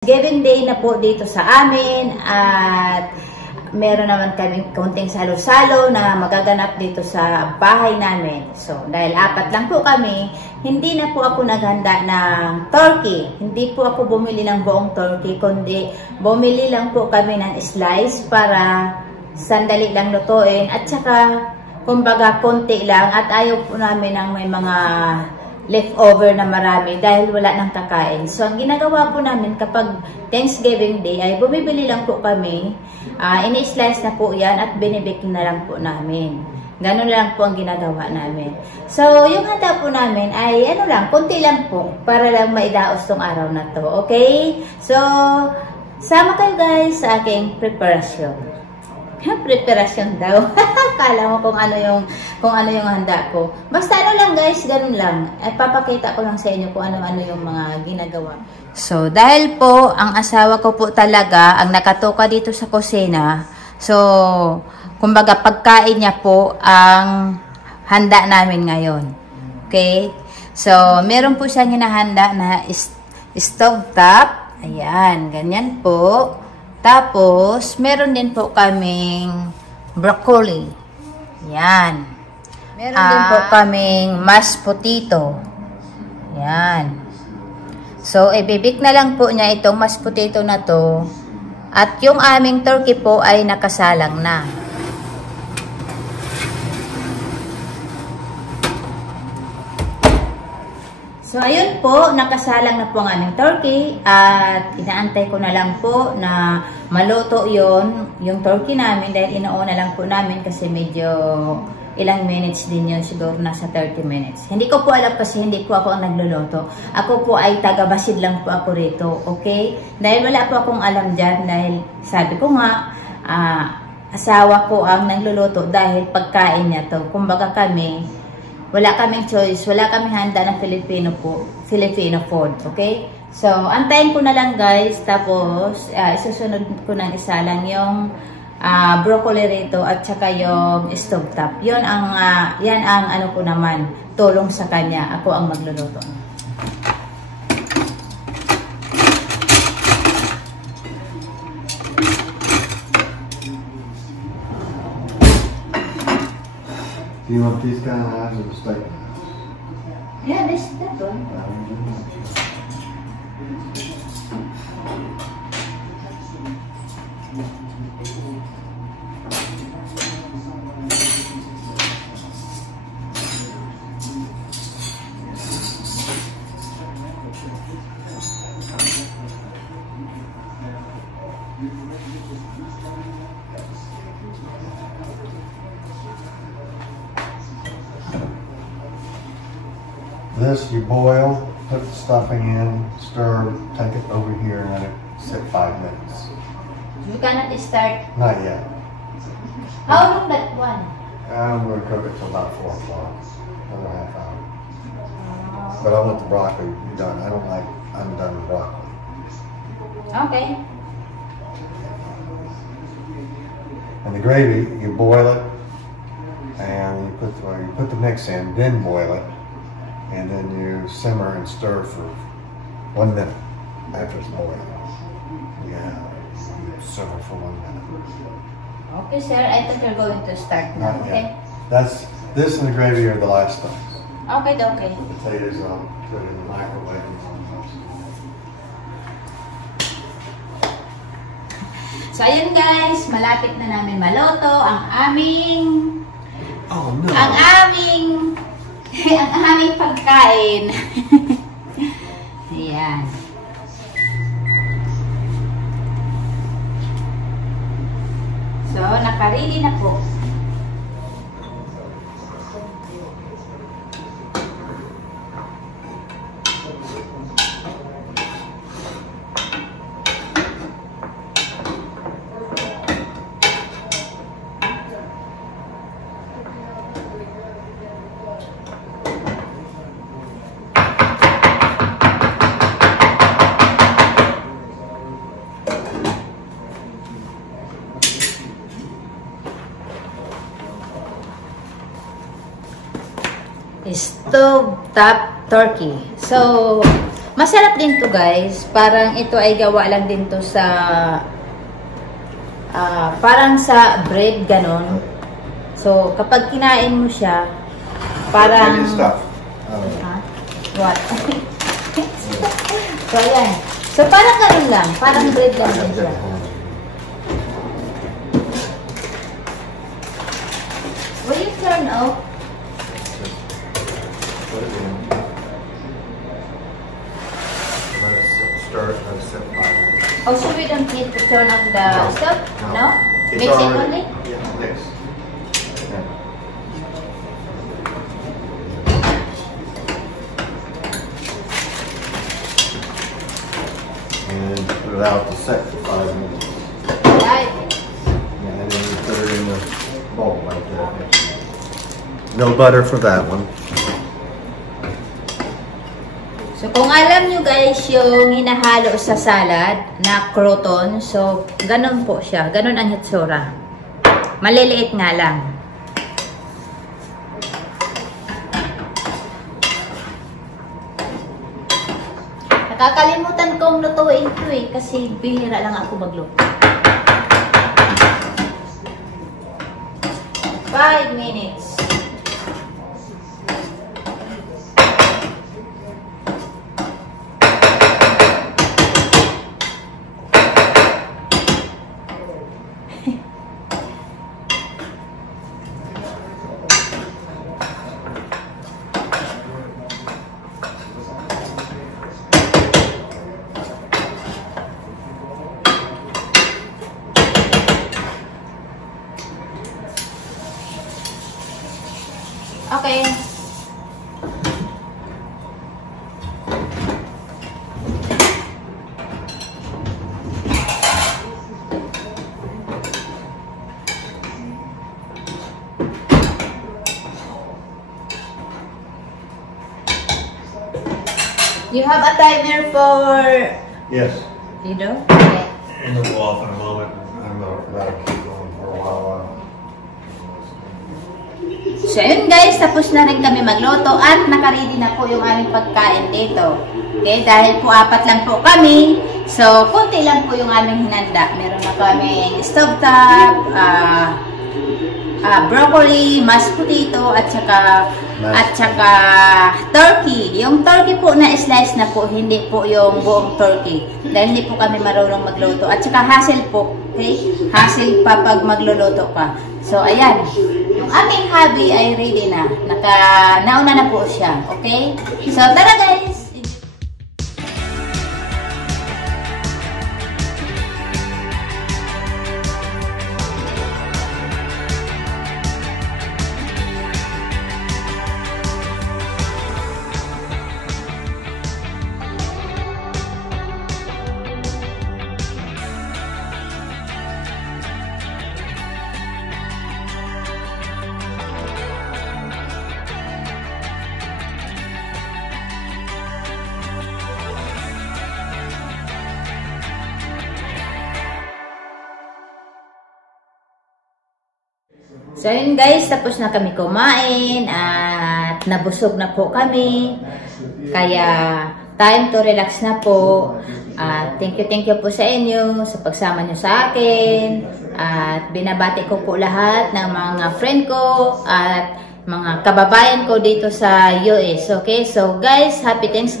Thanksgiving Day na po dito sa amin at meron naman kaming konting salo-salo na magaganap dito sa bahay namin. So, dahil 4 lang po kami, hindi na po ako naghanda ng turkey. Hindi po ako bumili ng buong turkey, kundi bumili lang po kami ng slice para sandali lang lutuin. At saka, kumbaga, konti lang at ayaw po namin ng may mga leftover na marami dahil wala nang kakain. So, ang ginagawa po namin kapag Thanksgiving Day ay bumibili lang po kami, ini-slice na po yan at binibake na lang po namin. Ganun lang po ang ginagawa namin. So, yung handa po namin ay ano lang, konti lang po para lang maidaos tong araw na to. Okay? So, sama kayo guys sa aking preparasyon. Preparasyon daw. Kala mo kung ano yung handa ko. Basta ano lang guys, ganun lang. At papakita ko lang sa inyo kung ano-ano yung mga ginagawa. So, dahil po ang asawa ko po talaga ang nakatoka dito sa kusina. So, kumbaga pagkain niya po ang handa namin ngayon. Okay? So, meron po siyang hinahanda na stove top. Ayan, ganyan po. Tapos, meron din po kaming broccoli. Yan. Meron din po kaming mashed potato. Yan. So, ibibik na lang po niya itong mashed potato na to. At yung aming turkey po ay nakasalang na. So, ayun po, nakasalang na po ang aming turkey at inaantay ko na lang po na maluto yung turkey namin dahil inuuna lang po namin kasi medyo ilang minutes din yun, siguro nasa 30 minutes. Hindi ko po alam kasi hindi po ako ang nagluluto. Ako po ay taga-basid lang po ako rito, okay? Dahil wala po akong alam dyan dahil sabi ko nga, asawa ko ang nagluluto dahil pagkain niya to. Kumbaga kami, wala kaming choice, wala kaming handa ng Filipino food, okay? So, antayin ko na lang guys, tapos isusunod ko ng isa lang yung broccoli rito at saka yung stove top. Yan ang ano ko naman, tulong sa kanya. Ako ang magluluto. Do you want these kind of knives or the steak knives? Yeah, that one. This you boil, put the stuffing in, stir, take it over here, and let it sit 5 minutes. You cannot start. Not yet. How long that one? I'm going to cook it till about 4 o'clock, another half hour. But I want the broccoli done. I don't like undone broccoli. Okay. And the gravy, you boil it, and you put the mix in, then boil it. And then you simmer and stir for 1 minute after it's boiled. Yeah, you simmer for 1 minute. Okay, sir. I thought you're going to start now. Not Okay. yet. This and the gravy are the last things. Okay, okay. Potatoes, I'll put in the microwave. So, ayun guys, malapit na namin maluto ang aming ang aming pagkain. Ayan. So, naka-ready na po. Stove top turkey. So, Masarap din to guys. Parang ito ay gawa lang din to sa parang sa bread ganon. So kapag kinain mo siya, parang what? So ayan. So parang ganon lang, parang bread lang din siya. Will you turn off? Let it sit 5 minutes. Oh, so we don't need to turn on the stove? No? It's Mix it already- only? Yeah, mix. Yeah. And put it out to set for 5 minutes. Right. And then you put it in the bowl like that. No butter for that one. So, kung alam nyo guys, yung hinahalo sa salad na croton, so, ganun po siya. Ganun ang hitsura. Maliliit nga lang. Nakakalimutan kong lutuin ito eh, kasi bihira lang ako magluto. 5 minutes. Okay. You have a timer for, Yes. you know? Okay. And it'll go off in a moment. I'm that'll keep going for a while. So, yun guys, tapos na rin kami magluto at nakaready na po yung aming pagkain dito. Okay, dahil po 4 lang po kami, so, konti lang po yung aming hinanda. Meron na kaming stovetop, broccoli, mashed potato, at saka turkey. Yung turkey po na slice na po, hindi po yung buong turkey. Dahil hindi po kami marunong magluto. At saka hassle po, okay? Hassle pa pag magluluto pa. So, ayan. Yung aming hubby ay ready na. Nauna na po siya, okay? So, tara guys! So yun guys, tapos na kami kumain at nabusog na po kami. Kaya time to relax na po. Thank you po sa inyo sa pagsama nyo sa akin. At binabati ko po lahat ng mga friend ko at mga kababayan ko dito sa US. Okay, so guys, happy Thanksgiving.